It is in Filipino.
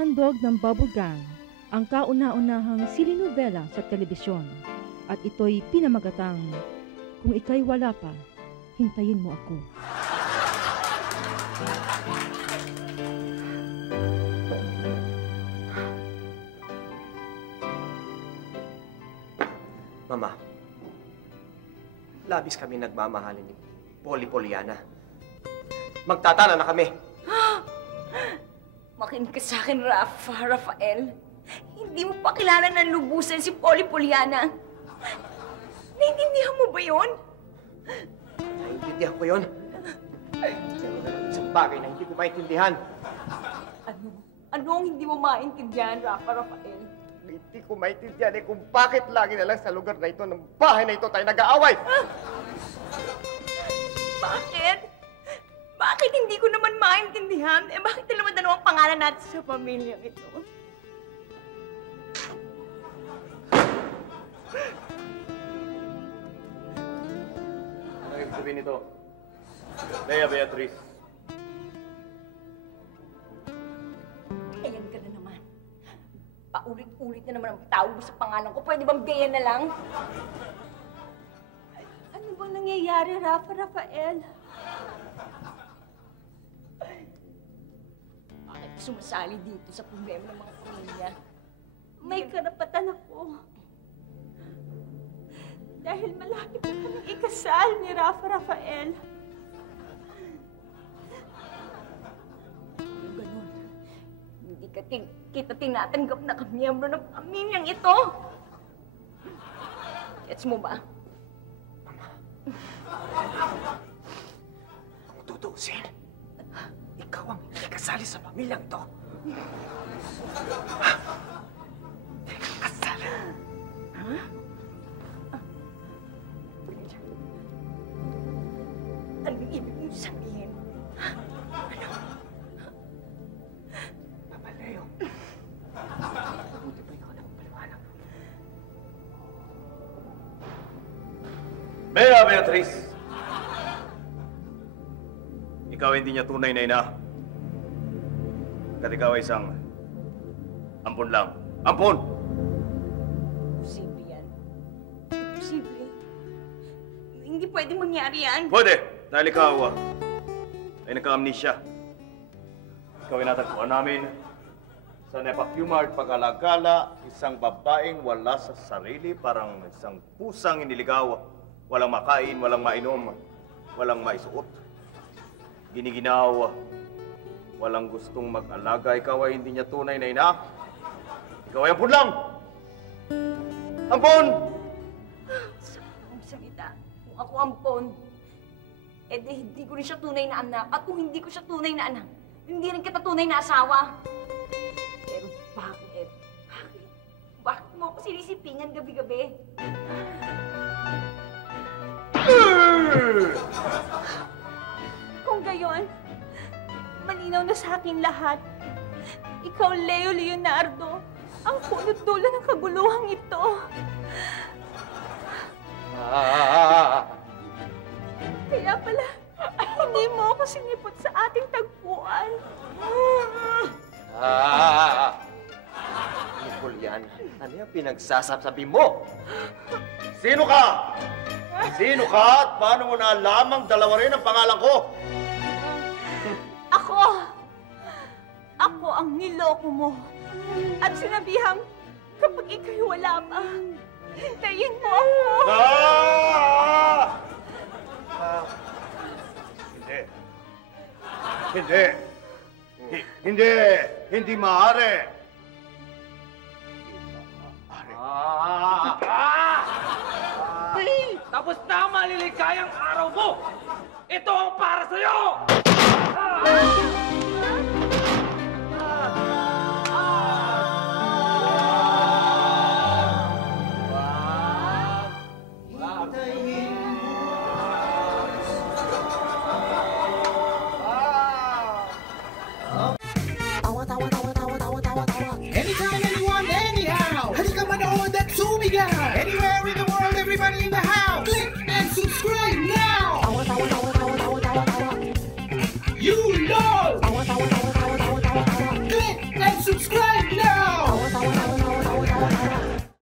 Naghahandog ng Bubble Gang, ang kauna-unahang silinovela sa telebisyon. At ito'y pinamagatang, Kung Ika'y Wala Pa, Hintayin Mo Ako. Mama, labis kami nagmamahalin ni Polyana. Magtatana na kami. Makinig ka sa akin, Rafael. Hindi mo pa kilala ng lubusan si Polyana. Naintindihan mo ba yun? Naintindihan ko yun. Ay, isang bagay na hindi ko maintindihan. Ano ang hindi mo maintindihan, Rafael? Hindi ko maintindihan kung bakit lagi na lang sa lugar na ito, ng bahay na ito, tayo nag-aaway. Bakit? Bakit hindi ko naman maintindihan? Bakit dalawa-dalawang pangalan natin sa pamilyang ito? Ano yung sabihin nito? Lea Beatriz. Ayan ka na naman. Paulit-ulit na naman ang tawag mo sa pangalan ko. Pwede bang Bea na lang? Ano bang nangyayari, Rafael? Bakit sumasali dito sa problema ng mga pamilya? May karapatan ako. Dahil malapit na kaming ikasal ni Rafael. Yung ganun, hindi kita tinatanggap na kamiyembro ng pamilyang ito. Gets mo ba? Kung tutuusin, ikaw ang hindi kasali sa pamilyang ito. Kasali. Huh? Anong ibig mong sabihin? Papa Leo, buti pa ikaw na magpaliwanag. Bea Beatriz! Ikaw hindi niya tunay na ina. At ikaw ay isang ampon lang. Ampon! Imposible yan. Imposible. Hindi pwede mangyari yan. Pwede! Dahil ikaw ay nagka-amnesia. Ikaw ay natagpuan namin sa Nepacumart pag-alagala, isang babaeng wala sa sarili, parang isang pusang iniligaw. Walang makain, walang mainom, walang maisuot. Giniginaw, walang gustong mag-alaga. Ikaw ay hindi niya tunay na ina. Ikaw ay ampon lang! Ampon! Sa mga salita, kung ako ampon, edi hindi ko rin siya tunay na anak. At kung hindi ko siya tunay na anak, hindi rin kita tunay na asawa. Pero bakit? Bakit mo ako sinisipingan gabi-gabi? Kung gayon, malinaw na sa akin lahat. Ikaw, Leo Leonardo, ang punot dulo ng kaguluhang ito. Kaya pala, hindi mo ako sinipot sa ating tagpuan. Polyana, ano yung pinagsasabi mo? Sino ka? Sino ka at paano mo naalamang dalawa rin ang pangalan ko? Ako ang niloko mo. At sinabihang, kapag ika'y wala pa, hintayin mo ako. Hindi maaari. Tapos na ang maliligayang araw mo! Ito ang para sa'yo! Anytime, anyone, anyhow. Halika manood at sumigaw. Anywhere in the world, everybody in the house. Click and subscribe now. You know subscribe!